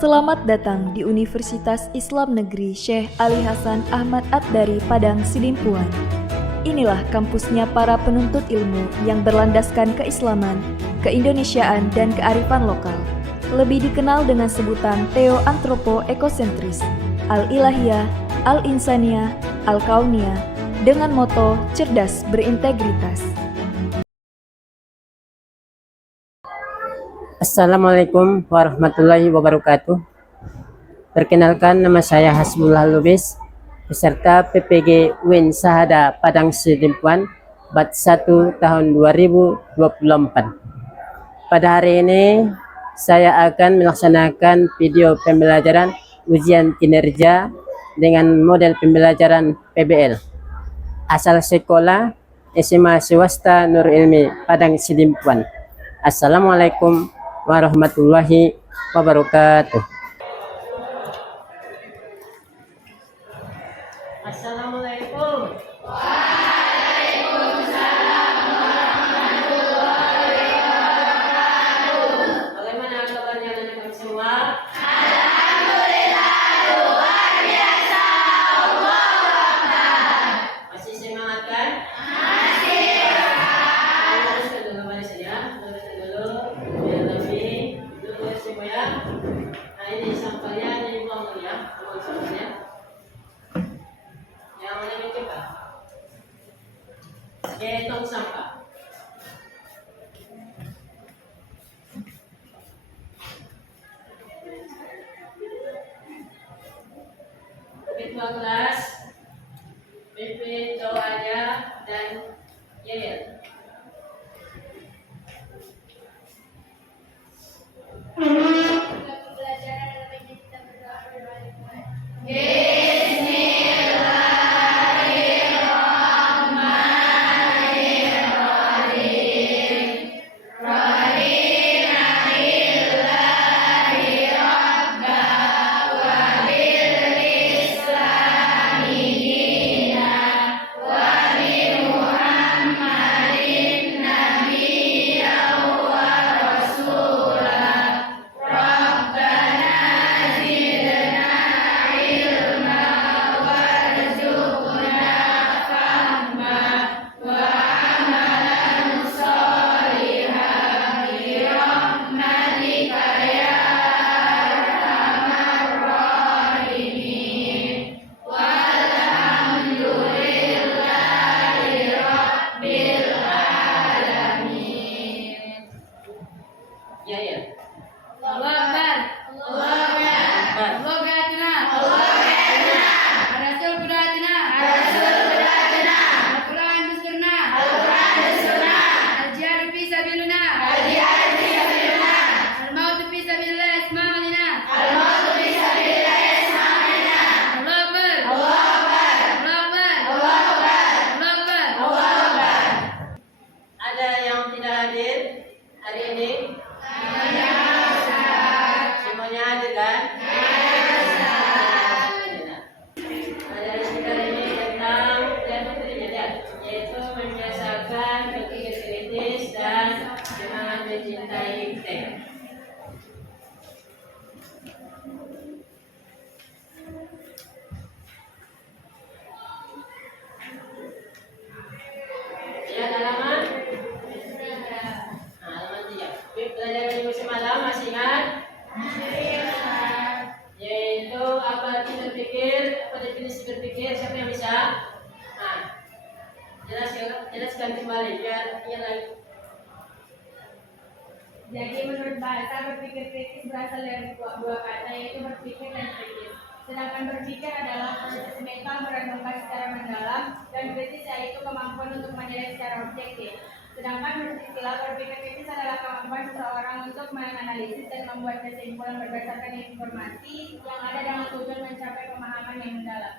Selamat datang di Universitas Islam Negeri Syekh Ali Hasan Ahmad At-Dari Padang Sidimpuan. Inilah kampusnya para penuntut ilmu yang berlandaskan keislaman, keindonesiaan, dan kearifan lokal. Lebih dikenal dengan sebutan Theo-Antropo-Ekosentris, Al-Ilahiyah, Al-Insaniyah, Al-Kauniyah, dengan moto cerdas berintegritas. Assalamualaikum warahmatullahi wabarakatuh. Perkenalkan, nama saya Hasbullah Lubis, peserta PPG UIN Sahada Padang Sidimpuan, Bat 1 tahun 2024. Pada hari ini, saya akan melaksanakan video pembelajaran ujian kinerja dengan model pembelajaran PBL. Asal sekolah SMA Swasta Nur Ilmi Padang Sidimpuan. Assalamualaikum warahmatullahi wabarakatuh. Assalamualaikum. Waalaikumsalam warahmatullahi wabarakatuh. Bagaimana kabarnya anak-anak semua? Alhamdulillah, luar biasa. Allahu Akbar. Masih semangat kan? Masih. Teruskan dulu barisannya. Teruskan dulu. Biar lebih dulu semua ya. Nah, ini sampelnya dibuang dulu ya. Buang sampelnya. Yang mana mencoba? Tong sampah. Ketua kelas, PP Doanya dan Yayel. Ada yang tidak hadir hari ini? Semuanya hadir kan? Dari speaker ini tentang yaitu membiasakan berpikir kritis dan semangat mencintai teh. Ya, halaman? Halaman 3. Pelajaran minggu semalam masih ingat? Yaitu apa arti berpikir, apa definisi berpikir, siapa yang bisa? Nah, jelaskan kembali biar ingat lagi. Jadi menurut bahasa, berpikir kritis berasal dari dua kata, yaitu berpikir dan kritis. Sedangkan berpikir adalah proses mental merenungkan secara mendalam, dan kritis yaitu kemampuan untuk menilai secara objektif. Sedangkan menurut istilah, berpikir kritis adalah kemampuan seseorang untuk menganalisis dan membuat kesimpulan berdasarkan informasi yang ada dengan tujuan mencapai pemahaman yang mendalam.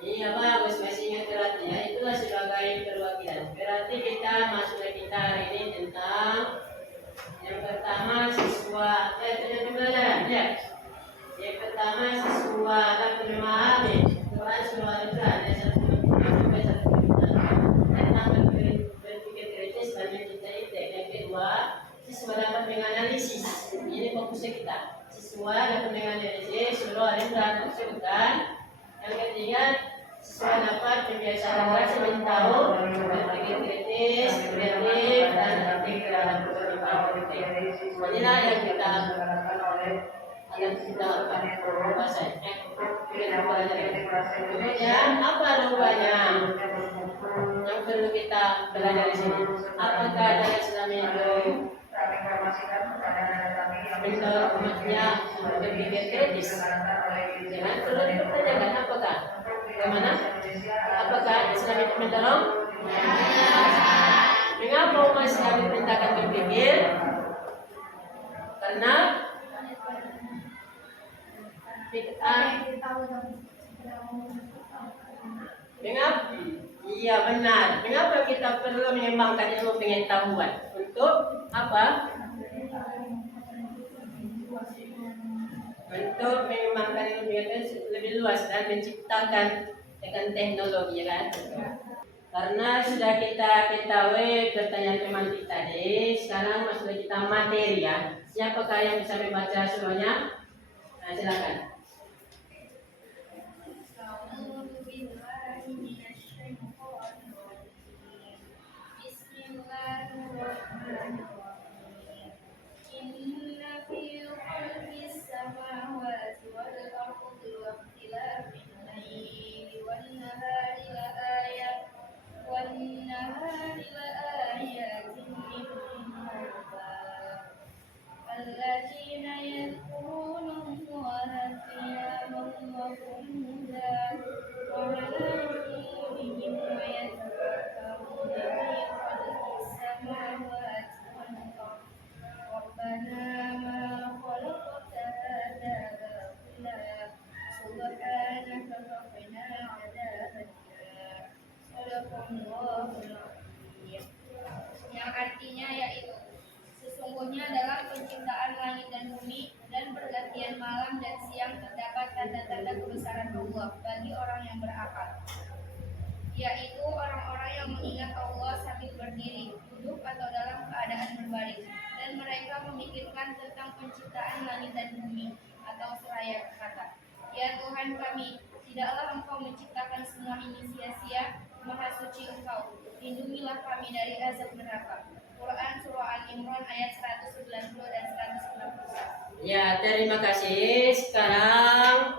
Iya bagus, masih ingat beratnya. Itulah sebagai perwakilan. Berarti kita masuk lagi kita hari ini tentang yang pertama siswa pembelajaran ya. Yang pertama siswa dan memahami Quran surah Al-Quran tentang berpikir kritis dan mencintai teh. Yang kedua siswa dapat menganalisis. Ini fokusnya kita. Siswa dapat siswa dapat kebiasaan rasa tahu, berpikir kritis, kreatif, dan aktif dalam berpikir politik. Inilah yang kita akan kuasai. Kemudian apa rupanya yang perlu kita belajar di sini? Apakah dalam Islam itu mendorong umatnya berpikir kritis? Jangan perlu dipertanyakan apakah bagaimana? Apakah Islam itu mendorong? Mengapa umat Islam diperintahkan berpikir? Karena mengapa? Iya benar. Mengapa kita perlu mengembangkan ilmu pengetahuan? Untuk apa? Untuk mengembangkan ilmu pengetahuan lebih luas dan menciptakan dengan teknologi, ya kan? Karena sudah kita ketahui pertanyaan teman kita tadi, sekarang sudah kita materi ya. Siapakah yang bisa membaca semuanya? Nah, silakan. الذين يذكرون الله قياما وقعودا وعلى جنوبهم ويتفكرون في خلق السماوات والأرض ربنا ما خلقت هذا باطلا سبحانك فقنا عذاب النار صدق الله العظيم. Yang artinya yaitu sesungguhnya dalam penciptaan langit dan bumi dan pergantian malam dan siang terdapat tanda-tanda kebesaran Allah bagi orang yang berakal, yaitu orang-orang yang mengingat Allah sambil berdiri, duduk atau dalam keadaan berbaring, dan mereka memikirkan tentang penciptaan langit dan bumi atau seraya berkata, ya Tuhan kami, tidaklah Engkau menciptakan semua ini sia-sia, Maha suci Engkau, lindungilah kami dari azab neraka. Quran Surah Al-Imran ayat 190 dan 191. Ya, terima kasih. Sekarang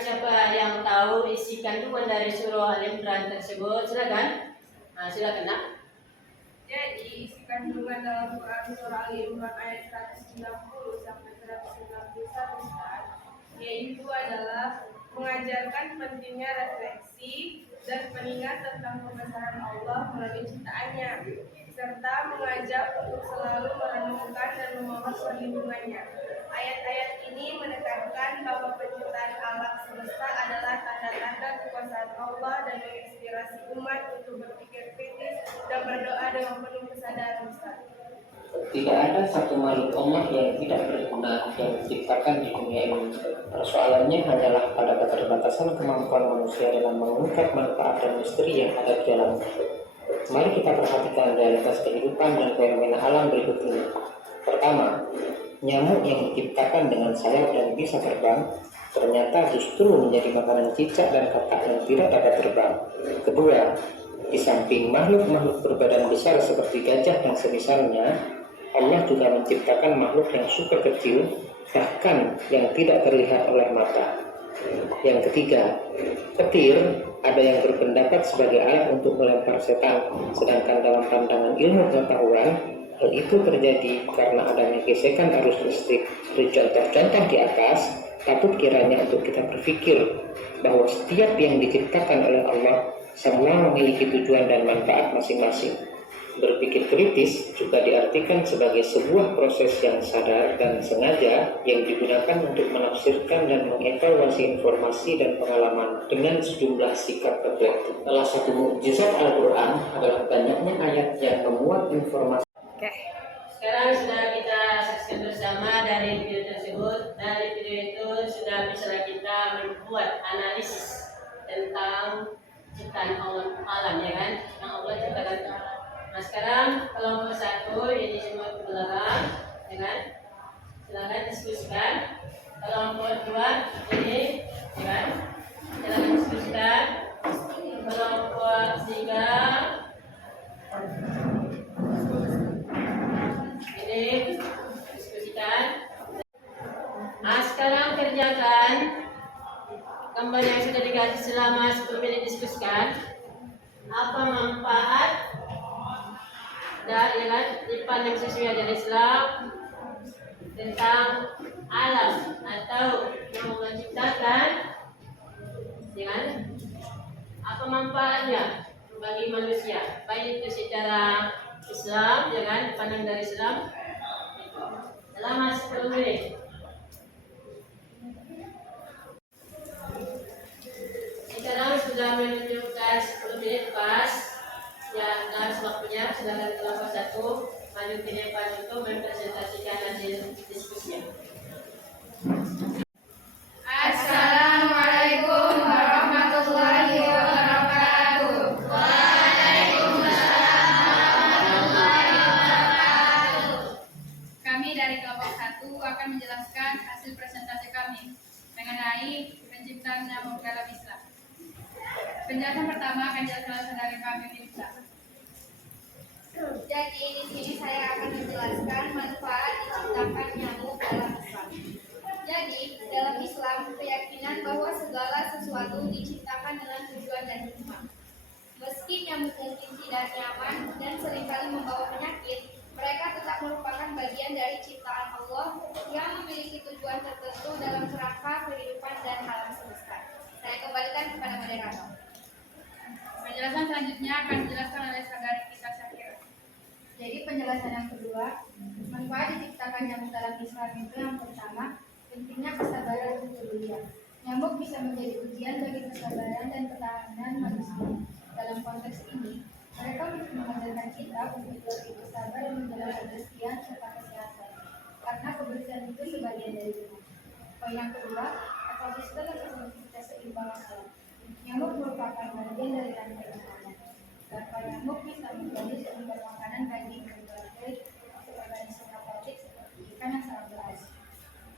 siapa yang tahu isi kandungan dari surah Al-Imran tersebut? Silakan. Nah, silakan nak. Jadi isi kandungan dalam Quran Surah Al-Imran ayat 190 sampai 191 yaitu adalah mengajarkan pentingnya refleksi dan mengingat tentang kebesaran Allah melalui ciptaannya, serta mengajak untuk selalu merenungkan dan memohon perlindungannya. Ayat-ayat ini menekankan bahwa penciptaan alam semesta adalah tanda-tanda kekuasaan Allah dan menginspirasi umat untuk berpikir kritis dan berdoa dengan penuh kesadaran besar. Tidak ada satu makhluk Allah yang tidak berguna yang diciptakan di dunia ini. Persoalannya hanyalah pada keterbatasan kemampuan manusia dalam mengungkap manfaat dan misteri yang ada di dalamnya. Mari kita perhatikan realitas kehidupan dan fenomena alam berikut ini. Pertama, nyamuk yang diciptakan dengan sayap dan bisa terbang ternyata justru menjadi makanan cicak dan katak yang tidak dapat terbang. Kedua, di samping makhluk-makhluk berbadan besar seperti gajah dan semisalnya, Allah juga menciptakan makhluk yang super kecil, bahkan yang tidak terlihat oleh mata. Yang ketiga, petir ada yang berpendapat sebagai alat untuk melempar setan, sedangkan dalam pandangan ilmu pengetahuan, hal itu terjadi karena adanya gesekan arus listrik. Dari contoh-contoh di atas, patut kiranya untuk kita berpikir bahwa setiap yang diciptakan oleh Allah semua memiliki tujuan dan manfaat masing-masing. Berpikir kritis juga diartikan sebagai sebuah proses yang sadar dan sengaja yang digunakan untuk menafsirkan dan mengevaluasi informasi dan pengalaman dengan sejumlah sikap reflektif. Salah satu mukjizat Al-Quran adalah banyaknya ayat yang memuat informasi. Sekarang sudah kita saksikan bersama dari video tersebut. Dari video itu sudah bisa kita membuat analisis tentang ciptaan Allah alam, ya kan? Yang Allah ciptakan. Nah sekarang kelompok 1 ini semua ke belakang, ya kan? Silakan diskusikan. Kelompok 2 ini, ya kan? Silakan diskusikan. selama 10 menit diskusikan apa manfaat dari dipandang sesuai dari Islam tentang alam atau yang menciptakan dengan apa manfaatnya bagi manusia, baik itu secara Islam, pandang dari Islam selama 10 menit. Sekarang sudah menunjukkan 10 menit pas ya, dalam waktunya silakan kelompok 1 maju ke depan untuk mempresentasikan hasil diskusinya. Assalamualaikum warahmatullahi wabarakatuh. Waalaikumsalam warahmatullahi wabarakatuh. Kami dari kelompok 1 akan menjelaskan hasil presentasi kami mengenai penciptaan nyamuk dalam Islam. Penjelasan pertama akan dijelaskan dari kami Mirza. Jadi di sini saya akan menjelaskan manfaat diciptakan nyamuk dalam Islam. Jadi dalam Islam keyakinan bahwa segala sesuatu diciptakan dengan tujuan dan hikmah. Meski nyamuk mungkin tidak nyaman dan seringkali membawa penyakit, mereka tetap merupakan bagian dari ciptaan Allah yang memiliki tujuan tertentu dalam kerangka kehidupan dan alam semesta. Saya kembalikan kepada moderator. Penjelasan selanjutnya akan dijelaskan oleh saudari kita Syakira. Jadi penjelasan yang kedua, manfaat diciptakan nyamuk dalam Islam itu yang pertama, pentingnya kesabaran dan kepedulian. Nyamuk bisa menjadi ujian bagi kesabaran dan ketahanan manusia. Dalam konteks ini, mereka mengajarkan kita untuk lebih bersabar dan menjaga kebersihan serta kesehatan. Karena kebersihan itu sebagian dari iman. Poin yang kedua, ekosistem dan keseimbangan alam. Nyamuk merupakan bagian dari rantai makanan. Tanpa nyamuk bisa menjadi sumber makanan bagi berbagai organisme aquatik seperti ikan yang sangat beras.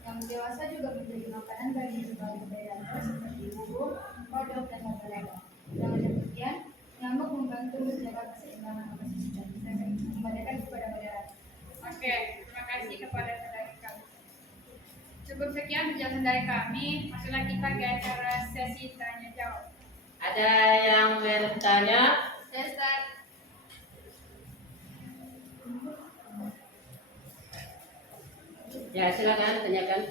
Nyamuk dewasa juga menjadi makanan bagi berbagai predator seperti burung, kodok, dan laba-laba. Dengan demikian, nyamuk membantu menjaga keseimbangan ekosistem. Saya kembalikan kepada moderator. Oke, terima kasih kepada saudari kami. Cukup sekian penjelasan dari kami. Masuklah kita ke acara sesi tanya jawab. Ada yang bertanya? Ustaz, Ya, silakan tanyakan.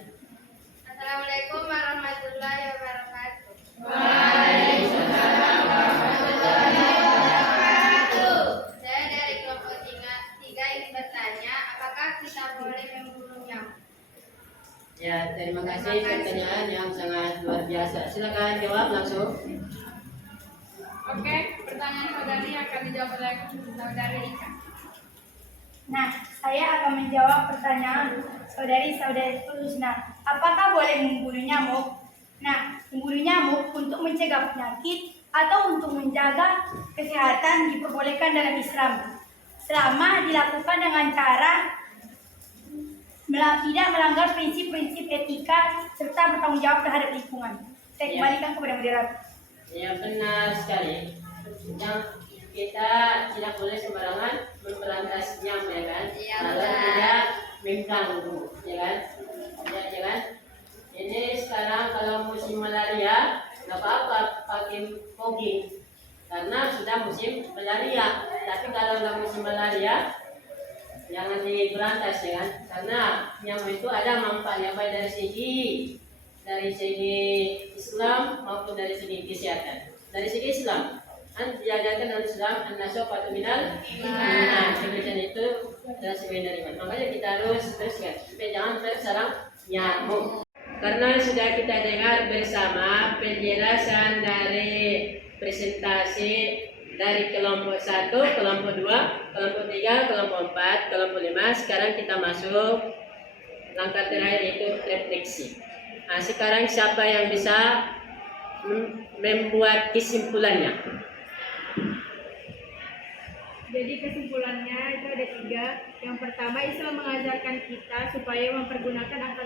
Assalamualaikum warahmatullahi wabarakatuh. Waalaikumsalam warahmatullahi wabarakatuh. Saya dari kelompok 3 ingin bertanya, apakah kita boleh memburu nyamuk? Ya, terima kasih pertanyaan yang sangat luar biasa. Silakan jawab langsung. Oke, pertanyaan saudari akan dijawab oleh saudari Ika. Nah, saya akan menjawab pertanyaan saudari-saudari Husna. Apakah boleh membunuh nyamuk? Nah, membunuh nyamuk untuk mencegah penyakit atau untuk menjaga kesehatan diperbolehkan dalam Islam. Selama dilakukan dengan cara tidak melanggar prinsip-prinsip etika serta bertanggung jawab terhadap lingkungan. Saya kembalikan kepada moderator. Ya, benar sekali. Yang kita tidak boleh sembarangan memberantas nyamuk, ya kan? Iya, Kalau benar. tidak mengganggu, ya kan? Ya kan? Ini sekarang kalau musim malaria, nggak apa-apa pakai fogging karena sudah musim malaria. Tapi kalau nggak musim malaria, jangan diberantas, ya kan? Karena nyamuk itu ada manfaatnya baik dari segi Islam maupun dari segi kesehatan. Dari segi Islam, diajarkan dalam Islam an-nasyafatu minal iman. Demikian itu adalah sebagian dari iman. Makanya kita harus teruskan supaya jangan terserang nyamuk. Karena sudah kita dengar bersama penjelasan dari presentasi dari kelompok 1, kelompok 2, kelompok 3, kelompok 4, kelompok 5. Sekarang kita masuk langkah terakhir yaitu refleksi. Nah, sekarang siapa yang bisa membuat kesimpulannya? Jadi kesimpulannya itu ada 3. Yang pertama, Islam mengajarkan kita supaya mempergunakan akal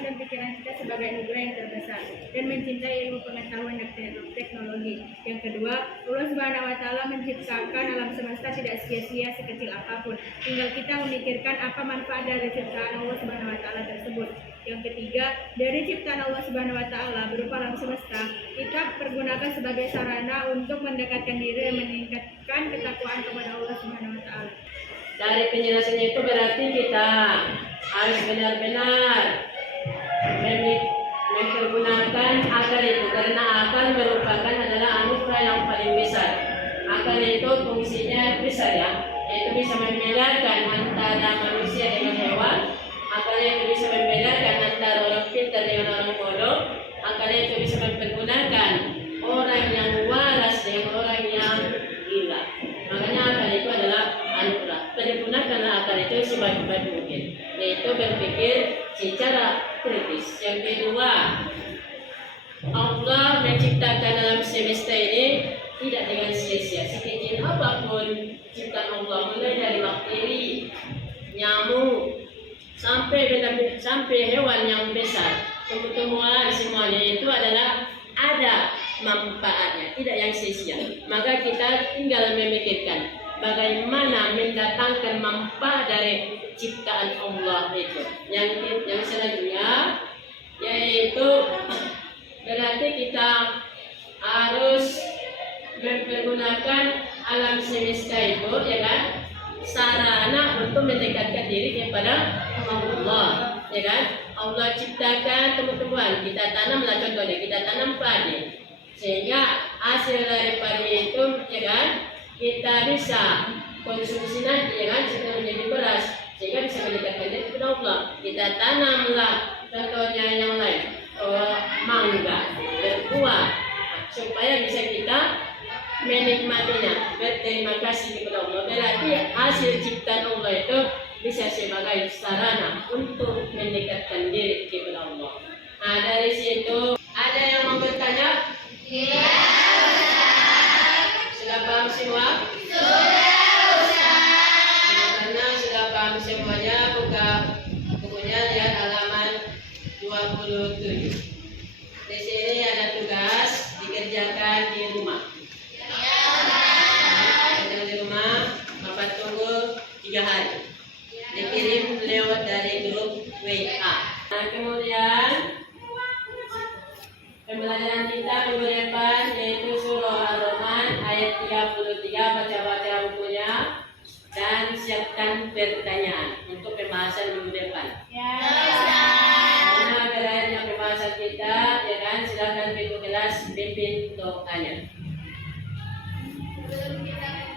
dan pikiran kita sebagai anugerah yang terbesar dan mencintai ilmu pengetahuan dan teknologi. Yang kedua, Allah Subhanahu wa taala menciptakan alam semesta tidak sia-sia sekecil apapun. Tinggal kita memikirkan apa manfaat dari ciptaan Allah Subhanahu wa taala tersebut. Yang ketiga, dari ciptaan Allah Subhanahu wa taala berupa alam semesta, kita pergunakan sebagai sarana untuk mendekatkan diri dan meningkatkan ketakwaan kepada Allah Subhanahu wa taala. Dari penjelasannya itu berarti kita harus benar-benar mempergunakan akal itu, karena akal merupakan adalah anugerah yang paling besar. Akal itu fungsinya besar ya, yaitu bisa membedakan antara manusia dengan hewan. Akal itu bisa membedakan antara orang pintar dengan orang bodoh. Akal itu bisa mempergunakan orang yang waras dengan orang yang gila. Makanya akal itu adalah anugerah. Pergunakanlah akal itu sebaik-baik mungkin, yaitu berpikir secara kritis. Yang kedua, Allah menciptakan alam semesta ini tidak dengan sia-sia. Sekecil apapun ciptaan Allah, mulai dari bakteri, nyamuk, sampai hewan yang besar, tumbuh-tumbuhan, semuanya itu adalah ada manfaatnya, tidak yang sia-sia. Maka kita tinggal memikirkan bagaimana mendatangkan manfaat dari ciptaan Allah itu. Yang selanjutnya yaitu berarti kita harus mempergunakan alam semesta itu, ya kan, sarana untuk mendekatkan diri kepada Allah, ya kan. Allah ciptakan tumbuh-tumbuhan, kita tanamlah, contohnya kita tanam padi, sehingga hasil dari padi itu, ya kan, kita bisa konsumsi nanti, ya kan, setelah menjadi beras, sehingga bisa mendekatkan diri kepada Allah. Kita tanamlah, contohnya yang lain, mangga, berbuah, supaya bisa kita menikmatinya, berterima kasih kepada Allah. Berarti hasil ciptaan Allah itu bisa sebagai sarana untuk mendekatkan diri kepada Allah. Nah, dari situ ada yang mau bertanya? Iya. Sudah paham semua? Karena sudah paham semuanya, buka bukunya, lihat halaman 27. Di sini ada tugas dikerjakan di rumah. Di rumah, Bapak tunggu 3 hari. Dikirim lewat dari grup WA. Nah, kemudian pembelajaran kita minggu depan yaitu surah Ar-Rahman ayat 33, baca-baca bukunya dan siapkan pertanyaan untuk pembahasan minggu depan. Karena berakhirnya pembahasan kita, ya kan, silakan pintu kelas pimpin doanya. Sebelum kita